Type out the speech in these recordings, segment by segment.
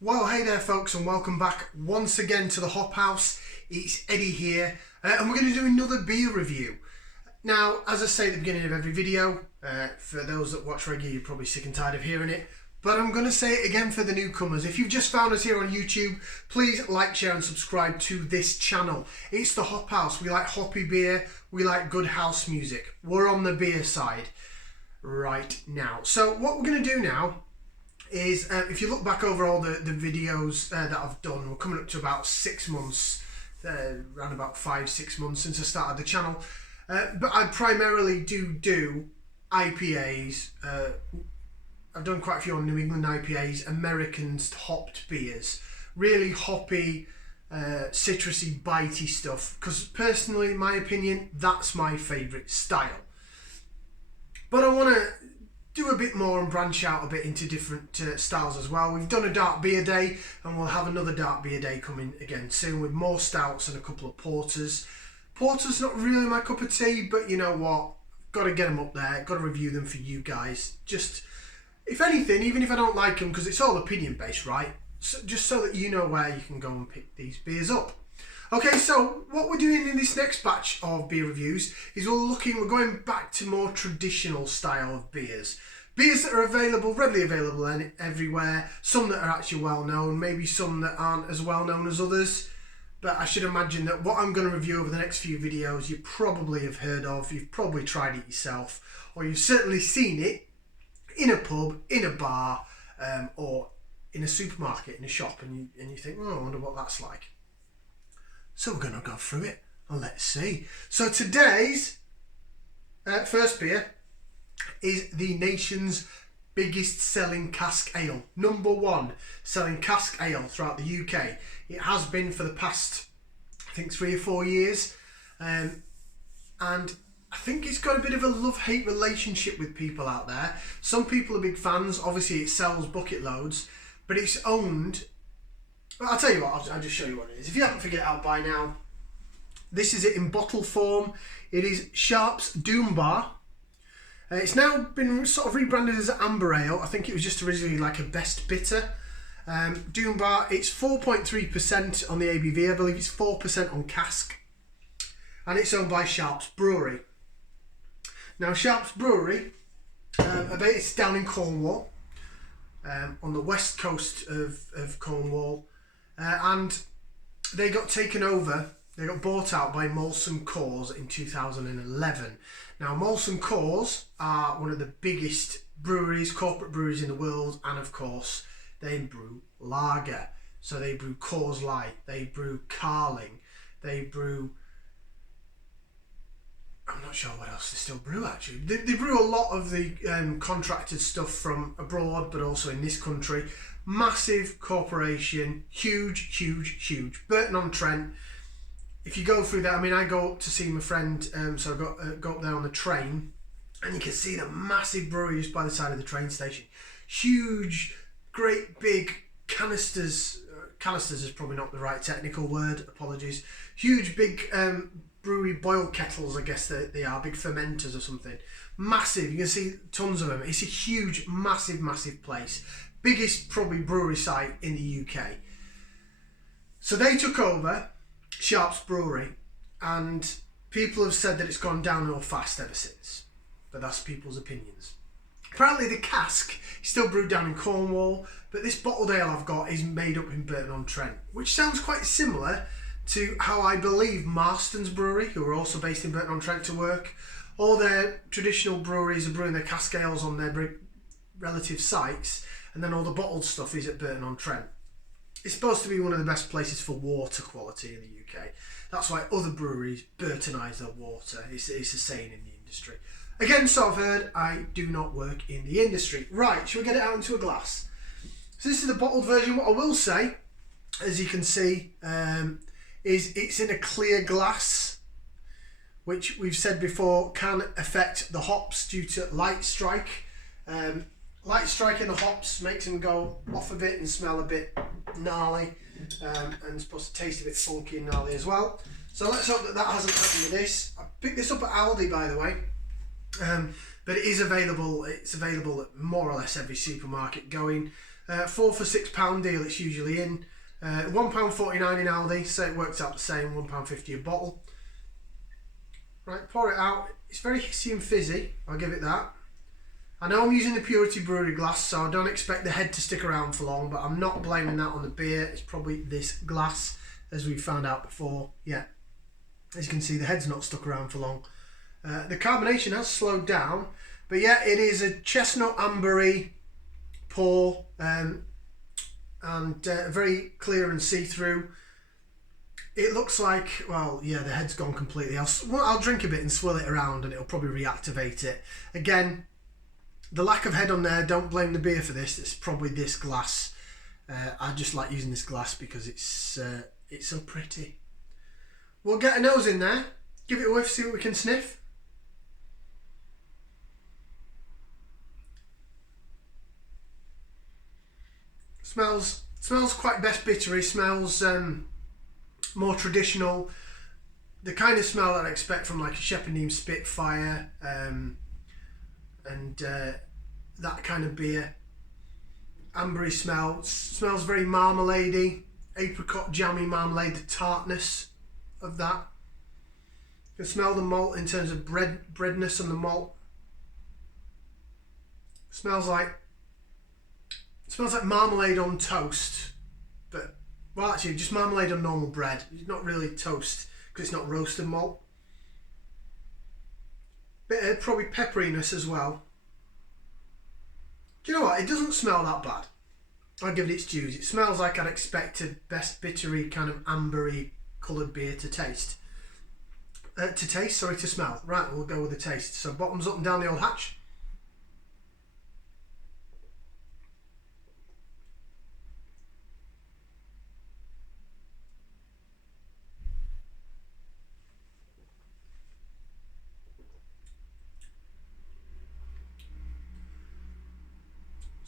Well, hey there folks, and welcome back once again to the Hop House. It's Eddie here, and we're going to do another beer review. Now, as I say at the beginning of every video, for those that watch regularly, you're probably sick and tired of hearing it, but I'm going to say it again for the newcomers. If you've just found us here on YouTube, please like, share and subscribe to this channel. It's the Hop House. We like hoppy beer, we like good house music. We're on the beer side right now. So what we're going to do now is, if you look back over all the videos that I've done, we're coming up to about 6 months, around about 5-6 months since I started the channel. But I primarily do IPAs. I've done quite a few on New England IPAs, American hopped beers, really hoppy, citrusy, bitey stuff, because personally, in my opinion, that's my favourite style. But I want to do a bit more and branch out a bit into different styles as well. We've done a dark beer day, and we'll have another dark beer day coming again soon with more stouts and a couple of porters. Porter's not really my cup of tea, but you know what? Got to get them up there. Got to review them for you guys. Just, if anything, even if I don't like them, because it's all opinion based, right? So, just so that you know where you can go and pick these beers up. Okay, so what we're doing in this next batch of beer reviews is we're going back to more traditional style of beers. Beers that are available, readily available everywhere, some that are actually well known, maybe some that aren't as well known as others. But I should imagine that what I'm going to review over the next few videos you probably have heard of, you've probably tried it yourself, or you've certainly seen it in a pub, in a bar, or in a supermarket, in a shop, and you think, oh, I wonder what that's like. So we're going to go through it and let's see. So today's first beer is the nation's biggest selling cask ale. Number one selling cask ale throughout the UK. It has been for the past, I think, 3 or 4 years. And I think it's got a bit of a love-hate relationship with people out there. Some people are big fans. Obviously, it sells bucket loads, but it's owned... Well, I'll tell you what, I'll just show you what it is. If you haven't figured it out by now, this is it in bottle form. It is Sharp's Doom Bar. It's now been sort of rebranded as Amber Ale. I think it was just originally like a best bitter. Doom Bar, it's 4.3% on the ABV. I believe it's 4% on cask. And it's owned by Sharp's Brewery. Now, Sharp's Brewery, it's down in Cornwall, on the west coast of Cornwall. And they got taken over, they got bought out by Molson Coors in 2011. Now, Molson Coors are one of the biggest breweries, corporate breweries in the world, and of course, they brew lager. So they brew Coors Light, they brew Carling, they brew... I'm not sure what else they still brew, actually. They brew a lot of the contracted stuff from abroad, but also in this country. Massive corporation, huge. Burton-on-Trent. If you go through that, I mean, I go up to see my friend, so I go up there on the train, and you can see the massive brewery just by the side of the train station. Huge, great big canisters. Canisters is probably not the right technical word, apologies. Huge, big brewery boil kettles, I guess they are, big fermenters or something. Massive, you can see tons of them. It's a huge, massive place. Biggest probably brewery site in the UK. So they took over Sharp's Brewery, and people have said that it's gone downhill fast ever since. But that's people's opinions. Apparently the cask is still brewed down in Cornwall, but this bottled ale I've got is made up in Burton-on-Trent, which sounds quite similar to how I believe Marston's Brewery, who are also based in Burton-on-Trent, to work. All their traditional breweries are brewing their cask ales on their relative sites, and then all the bottled stuff is at Burton-on-Trent. It's supposed to be one of the best places for water quality in the UK. That's why other breweries Burtonise their water. It's a saying in the industry. Again, so I've heard, I do not work in the industry. Right, shall we get it out into a glass? So this is the bottled version. What I will say, as you can see, is it's in a clear glass, which we've said before can affect the hops due to light strike. Light strike in the hops makes them go off a bit and smell a bit gnarly, and it's supposed to taste a bit funky and gnarly as well. So let's hope that hasn't happened with this. I picked this up at Aldi, by the way. But it is available. It's available at more or less every supermarket going. 4 for £6 deal it's usually in. £1.49 in Aldi, so it works out the same, £1.50 a bottle. Right, pour it out. It's very hissy and fizzy, I'll give it that. I know I'm using the Purity Brewery glass, so I don't expect the head to stick around for long, but I'm not blaming that on the beer. It's probably this glass, as we found out before. Yeah, as you can see, the head's not stuck around for long. The carbonation has slowed down, but yeah, it is a chestnut ambery pour, and very clear and see-through. It looks like, well, yeah, the head's gone completely. I'll drink a bit and swirl it around and it'll probably reactivate it. Again, the lack of head on there, don't blame the beer for this. It's probably this glass. I just like using this glass because it's so pretty. We'll get a nose in there, give it a whiff, see what we can sniff. Smells quite best bittery, smells more traditional, the kind of smell that I expect from like a Shepherdine Spitfire, and that kind of beer. Ambery smell, smells very marmaladey, apricot jammy marmalade, the tartness of that. You can smell the malt in terms of breadness on the malt. Smells like marmalade on toast, but, well, actually just marmalade on normal bread. It's not really toast because it's not roasted malt. Bit of probably pepperiness as well. Do you know what? It doesn't smell that bad. I'll give it its dues. It smells like I'd expect a best bittery kind of ambery coloured beer to taste. To smell. Right, we'll go with the taste. So bottoms up and down the old hatch.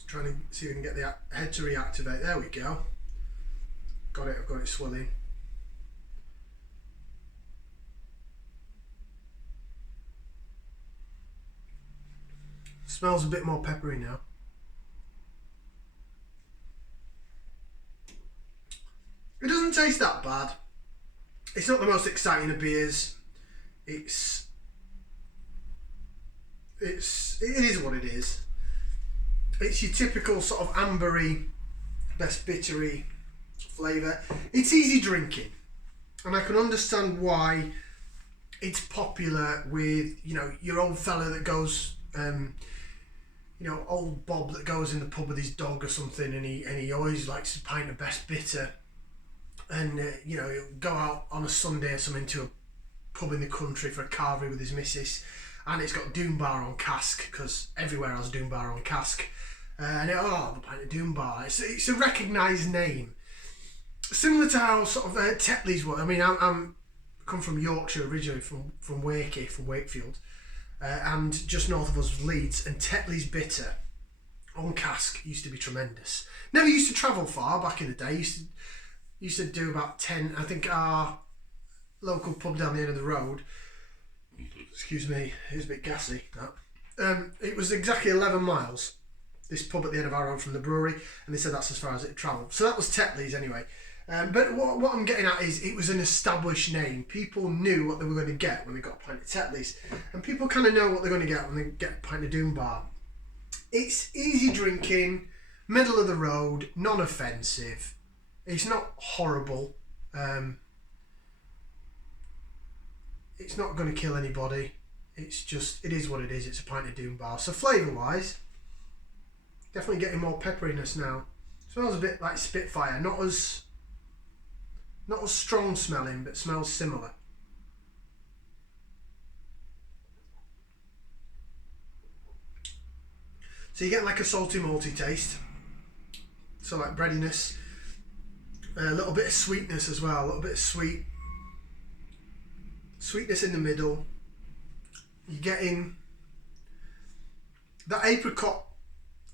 Trying to see if we can get the head to reactivate. There we go. Got it, I've got it swelling. Smells a bit more peppery now. It doesn't taste that bad. It's not the most exciting of beers. It is what it is. It's your typical sort of ambery, best bittery flavour. It's easy drinking, and I can understand why it's popular with, you know, your old fella that goes, you know, old Bob that goes in the pub with his dog or something, and he always likes a pint of best bitter, and you know, he'll go out on a Sunday or something to a pub in the country for a carvery with his missus, and it's got Doom Bar on cask because everywhere has Doom Bar on cask. And the pint of Doom Bar. It's a recognised name, similar to how sort of Tetley's were. I mean, I'm come from Yorkshire originally, from Wakey, from Wakefield, and just north of us was Leeds. And Tetley's bitter on cask used to be tremendous. Never used to travel far back in the day. Used to do about 10. I think our local pub down the end of the road. Excuse me, it was a bit gassy. That it was exactly 11 miles. This pub at the end of our road from the brewery, and they said that's as far as it travelled. So that was Tetley's anyway. But what I'm getting at is it was an established name. People knew what they were going to get when they got a pint of Tetley's, and people kind of know what they're going to get when they get a pint of Doom Bar. It's easy drinking, middle of the road, non-offensive. It's not horrible. It's not going to kill anybody. It's just, it is what it is. It's a pint of Doom Bar. So flavour-wise, definitely getting more pepperiness now. Smells a bit like Spitfire, not as strong smelling, but smells similar. So you get like a salty malty taste, so like breadiness, a little bit of sweetness as well, a little bit of sweetness in the middle. You're getting that apricot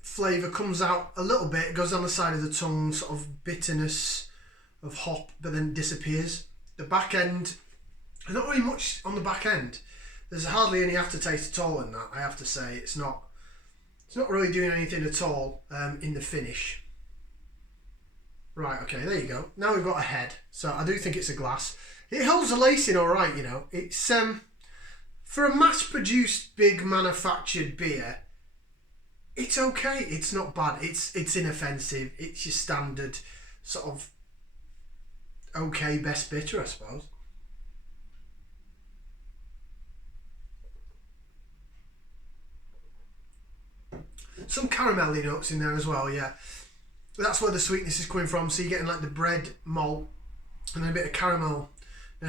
flavour comes out a little bit, it goes on the side of the tongue, sort of bitterness of hop, but then disappears. The back end, there's not really much on the back end. There's hardly any aftertaste at all in that, I have to say. It's not really doing anything at all in the finish. Right, okay, there you go. Now we've got a head. So I do think it's a glass. It holds the lacing all right, you know. It's for a mass-produced, big manufactured beer, it's okay. It's not bad. It's inoffensive. It's your standard sort of okay best bitter, I suppose. Some caramelly notes in there as well, yeah. That's where the sweetness is coming from. So you're getting like the bread malt and then a bit of caramel.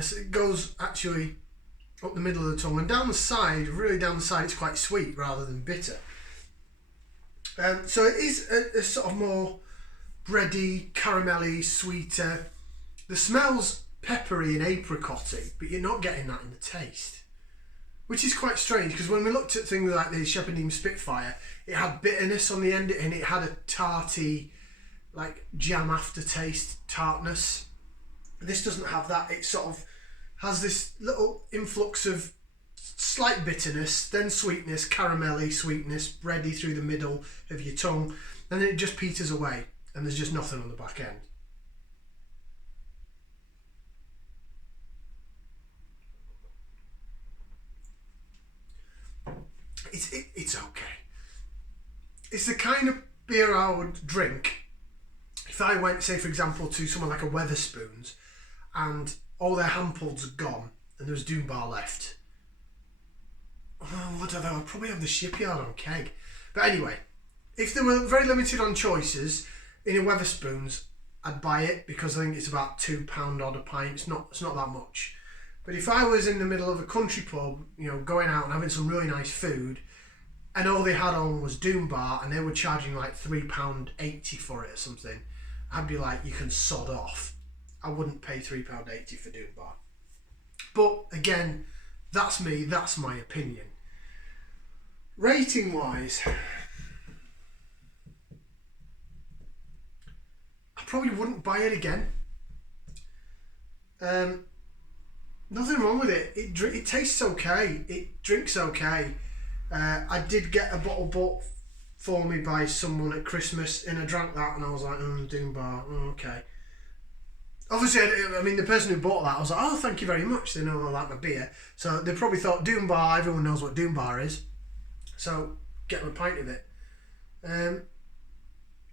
So it goes actually up the middle of the tongue and down the side, really down the side, it's quite sweet rather than bitter. So it is a sort of more bready, caramelly, sweeter. The smell's peppery and apricotty, but you're not getting that in the taste. Which is quite strange, because when we looked at things like the Shepherdine Spitfire, it had bitterness on the end and it had a tarty, like jam aftertaste tartness. This doesn't have that. It sort of has this little influx of slight bitterness, then sweetness, caramelly sweetness, bready through the middle of your tongue, and then it just peters away and there's just nothing on the back end. It's okay. It's the kind of beer I would drink if I went, say for example, to someone like a Wetherspoons and all their Hampolds are gone and there's Doombar left. Oh, what do I know? I'd probably have the Shipyard on keg. But anyway, if they were very limited on choices in a Wetherspoons, I'd buy it because I think it's about £2 odd a pint. It's not that much. But if I was in the middle of a country pub, you know, going out and having some really nice food, and all they had on was Doombar, and they were charging like £3.80 for it or something, I'd be like, you can sod off. I wouldn't pay £3.80 for Doombar. But again, that's me, that's my opinion. Rating wise, I probably wouldn't buy it again. Nothing wrong with it. It tastes okay. It drinks okay. I did get a bottle bought for me by someone at Christmas, and I drank that, and I was like, Doombar, okay. Obviously, I mean, the person who bought that, I was like, oh, thank you very much. They know I like my beer. So they probably thought Doombar, everyone knows what Doombar is. So get them a pint of it. And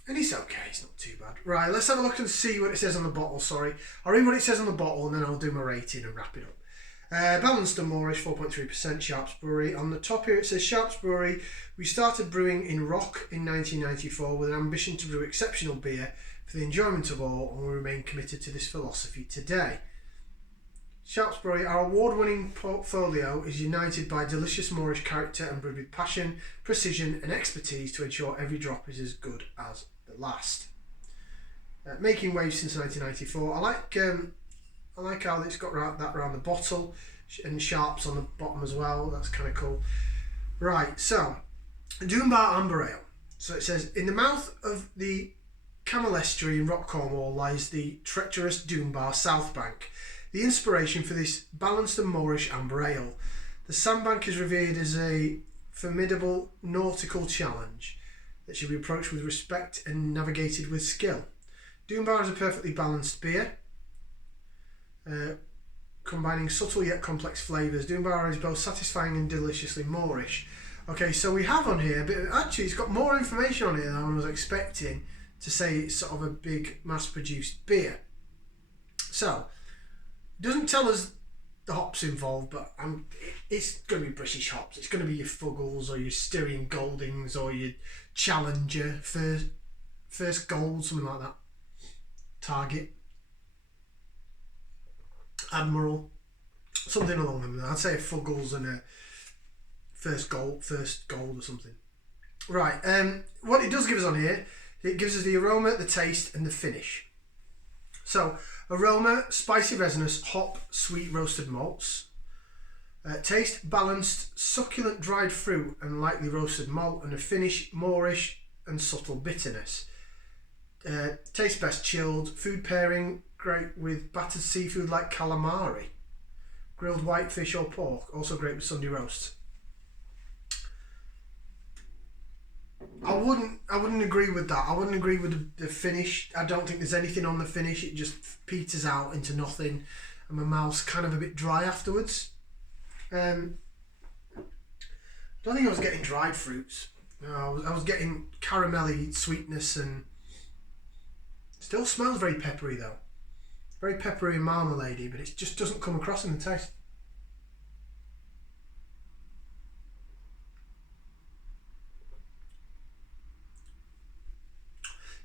it's okay, it's not too bad. Right, let's have a look and see what it says on the bottle, sorry. I'll read what it says on the bottle and then I'll do my rating and wrap it up. Balanced and Moorish, 4.3%, Sharps Brewery. On the top here it says Sharps Brewery. We started brewing in Rock in 1994 with an ambition to brew exceptional beer for the enjoyment of all, and we remain committed to this philosophy today. Sharps Brewery, our award-winning portfolio is united by delicious Moorish character and brewed with passion, precision and expertise to ensure every drop is as good as the last. Making waves since 1994. I like how it's got that around the bottle and Sharps on the bottom as well. That's kind of cool. Right, so Doombar Amber Ale. So it says, in the mouth of the Camel Estuary in Rock Cornwall lies the treacherous Doombar South Bank, the inspiration for this balanced and Moorish amber ale. The sandbank is revered as a formidable nautical challenge that should be approached with respect and navigated with skill. Doombar is a perfectly balanced beer, combining subtle yet complex flavours. Doombar is both satisfying and deliciously Moorish. Okay, so we have on here, but actually it's got more information on it than I was expecting to say it's sort of a big mass-produced beer. So, it doesn't tell us the hops involved, but it's going to be British hops. It's going to be your Fuggles or your Styrian Goldings or your Challenger, First Gold, something like that. Target. Admiral. Something along them. I'd say a Fuggles and a First Gold or something. Right, what it does give us on here, it gives us the aroma, the taste and the finish. So, aroma, spicy resinous, hop, sweet roasted malts. Taste, balanced, succulent dried fruit and lightly roasted malt, and a finish, Moorish and subtle bitterness. Taste best chilled. Food pairing, great with battered seafood like calamari. Grilled whitefish or pork, also great with Sunday roasts. I wouldn't agree with that. I wouldn't agree with the finish. I don't think there's anything on the finish. It just peters out into nothing, and my mouth's kind of a bit dry afterwards. I don't think I was getting dried fruits. No, I was getting caramelly sweetness, and still smells very peppery though. Very peppery and marmalade-y, but it just doesn't come across in the taste.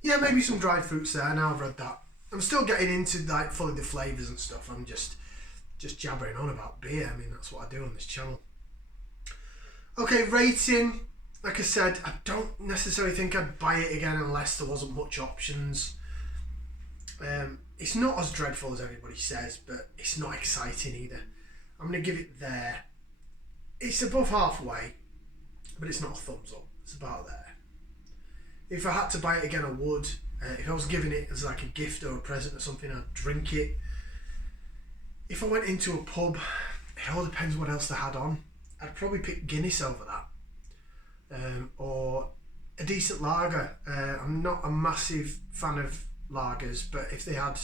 Yeah, maybe some dried fruits there. Now I've read that. I'm still getting into like fully the flavours and stuff. I'm just jabbering on about beer. I mean, that's what I do on this channel. Okay, rating. Like I said, I don't necessarily think I'd buy it again unless there wasn't much options. It's not as dreadful as everybody says, but it's not exciting either. I'm going to give it there. It's above halfway, but it's not a thumbs up. It's about there. If I had to buy it again, I would. If I was giving it as like a gift or a present or something, I'd drink it. If I went into a pub, it all depends what else they had on. I'd probably pick Guinness over that. Or a decent lager. I'm not a massive fan of lagers, but if they had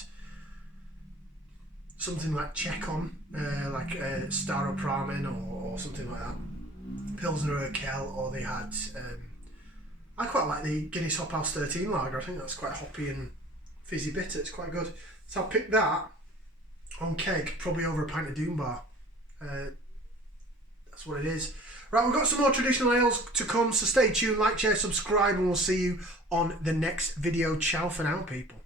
something like Czech on, like Staropramen or something like that, Pilsner Urquell, or they had... I quite like the Guinness Hop House 13 lager. I think that's quite hoppy and fizzy bitter. It's quite good. So I'll pick that on keg, probably over a pint of Doom Bar. That's what it is. Right, we've got some more traditional ales to come, so stay tuned, like, share, subscribe, and we'll see you on the next video. Ciao for now, people.